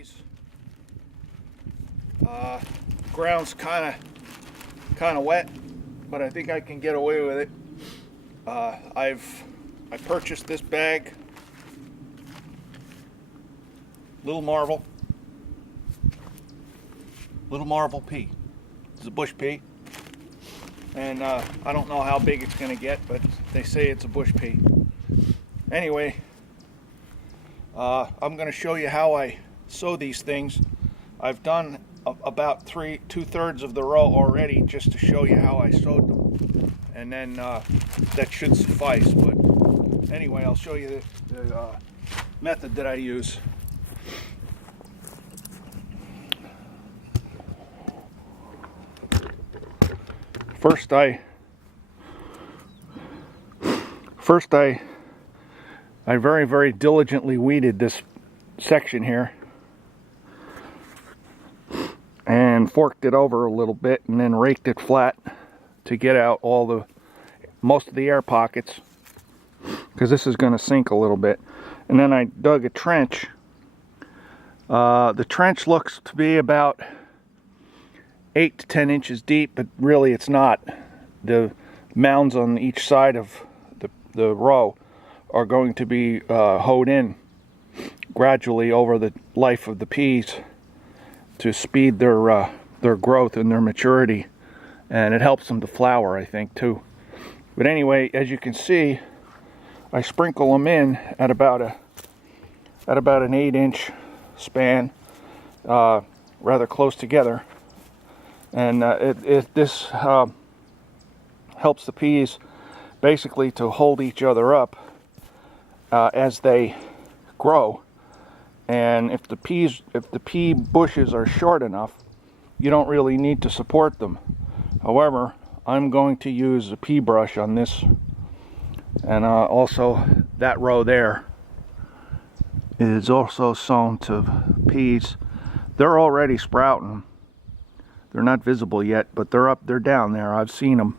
peas. Ground's kind of wet, but I think I can get away with it. I purchased this bag, little marble pea. It's a bush pea, and I don't know how big it's going to get, but they say it's a bush pea. Anyway, I'm going to show you how I sow these things. I've done about 2/3 of the row already, just to show you how I sowed them, and then that should suffice. But anyway, I'll show you the method that I use. First I very, very diligently weeded this section here and forked it over a little bit and then raked it flat to get out most of the air pockets, because this is going to sink a little bit. And then I dug a trench. The trench looks to be about 8 to 10 inches deep, but really it's not. The mounds on each side of the row are going to be hoed in gradually over the life of the peas to speed their growth and their maturity, and it helps them to flower, I think, too. But anyway, as you can see, I sprinkle them in at about an 8-inch span, rather close together, and this helps the peas basically to hold each other up as they grow. And if the pea bushes are short enough, you don't really need to support them. However, I'm going to use a pea brush on this, and also that row there is also sown to peas. They're already sprouting. They're not visible yet, but they're down there. I've seen them,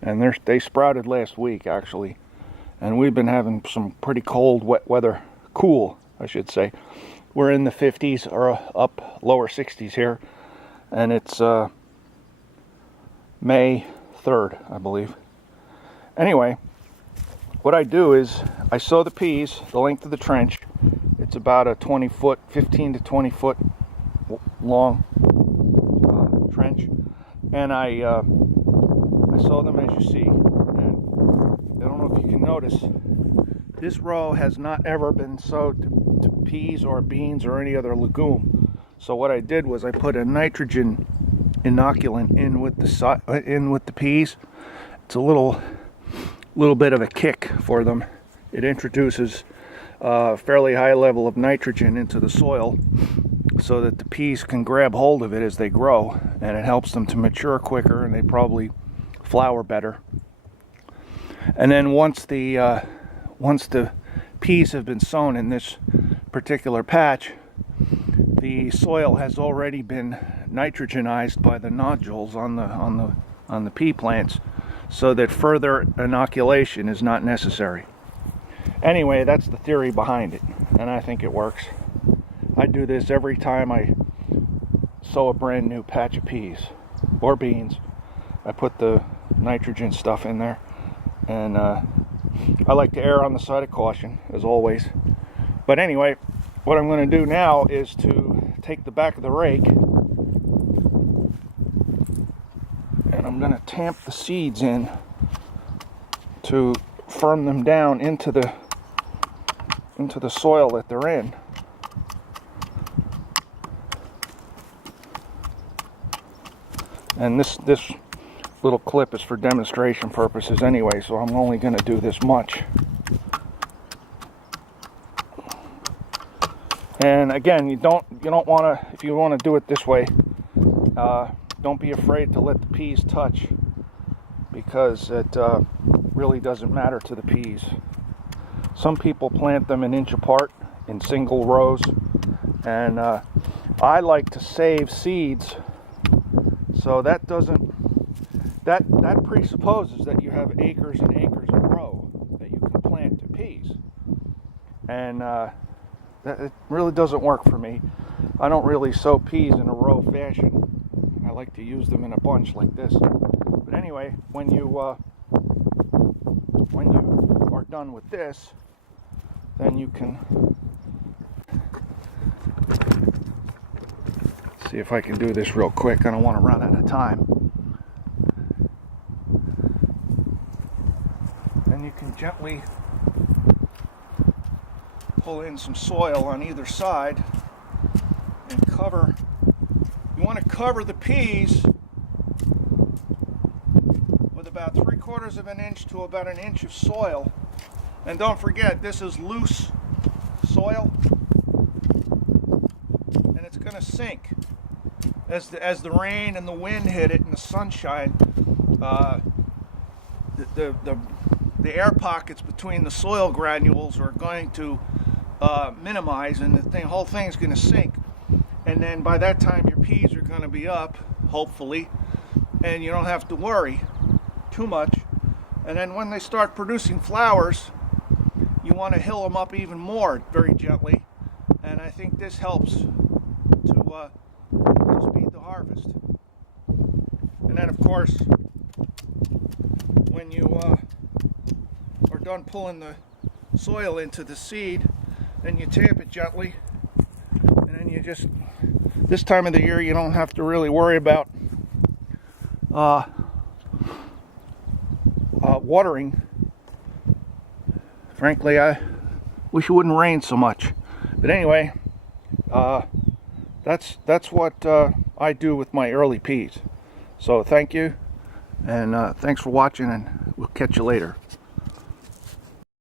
and they sprouted last week actually. And we've been having some pretty cold, wet weather, cool, I should say. We're in the 50s or up lower 60s here, and it's May 3rd, I believe. Anyway, what I do is I sow the peas the length of the trench. It's about a 15 to 20 foot long trench, and I sow them as you see. And I don't know if you can notice, this row has not ever been sowed to peas or beans or any other legume. So what I did was I put a nitrogen inoculant in with the peas. It's a little bit of a kick for them. It introduces a fairly high level of nitrogen into the soil so that the peas can grab hold of it as they grow, and it helps them to mature quicker, and they probably flower better. And then once the peas have been sown in this particular patch, the soil has already been nitrogenized by the nodules on the pea plants, so that further inoculation is not necessary. Anyway, that's the theory behind it, and I think it works. I do this every time I sow a brand new patch of peas or beans. I put the nitrogen stuff in there, and I like to err on the side of caution, as always. But anyway, what I'm going to do now is to take the back of the rake, and I'm going to tamp the seeds in to firm them down into the soil that they're in. And this little clip is for demonstration purposes anyway, so I'm only going to do this much. And again, you don't want to, if you want to do it this way, don't be afraid to let the peas touch, because it really doesn't matter to the peas. Some people plant them an inch apart in single rows, and I like to save seeds, so that presupposes that you have acres and acres of row that you can plant to peas, and it really doesn't work for me. I don't really sow peas in a row fashion. I like to use them in a bunch like this. But anyway, when you are done with this, then you can see if I can do this real quick. I don't want to run out of time. Then you can gently pull in some soil on either side and cover. You want to cover the peas with about 3/4 of an inch to about an inch of soil. And don't forget, this is loose soil, and it's going to sink as the rain and the wind hit it and the sunshine. The air pockets between the soil granules are going to minimize, and the whole thing's going to sink. And then by that time, your peas are going to be up, hopefully, and you don't have to worry too much. And then when they start producing flowers, you want to hill them up even more, very gently. And I think this helps to speed the harvest. And then, of course, when you are done pulling the soil into the seed, then you tamp it gently, and then you just, this time of the year, you don't have to really worry about watering. Frankly, I wish it wouldn't rain so much. But anyway, that's what I do with my early peas. So thank you, and thanks for watching, and we'll catch you later.